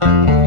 thank you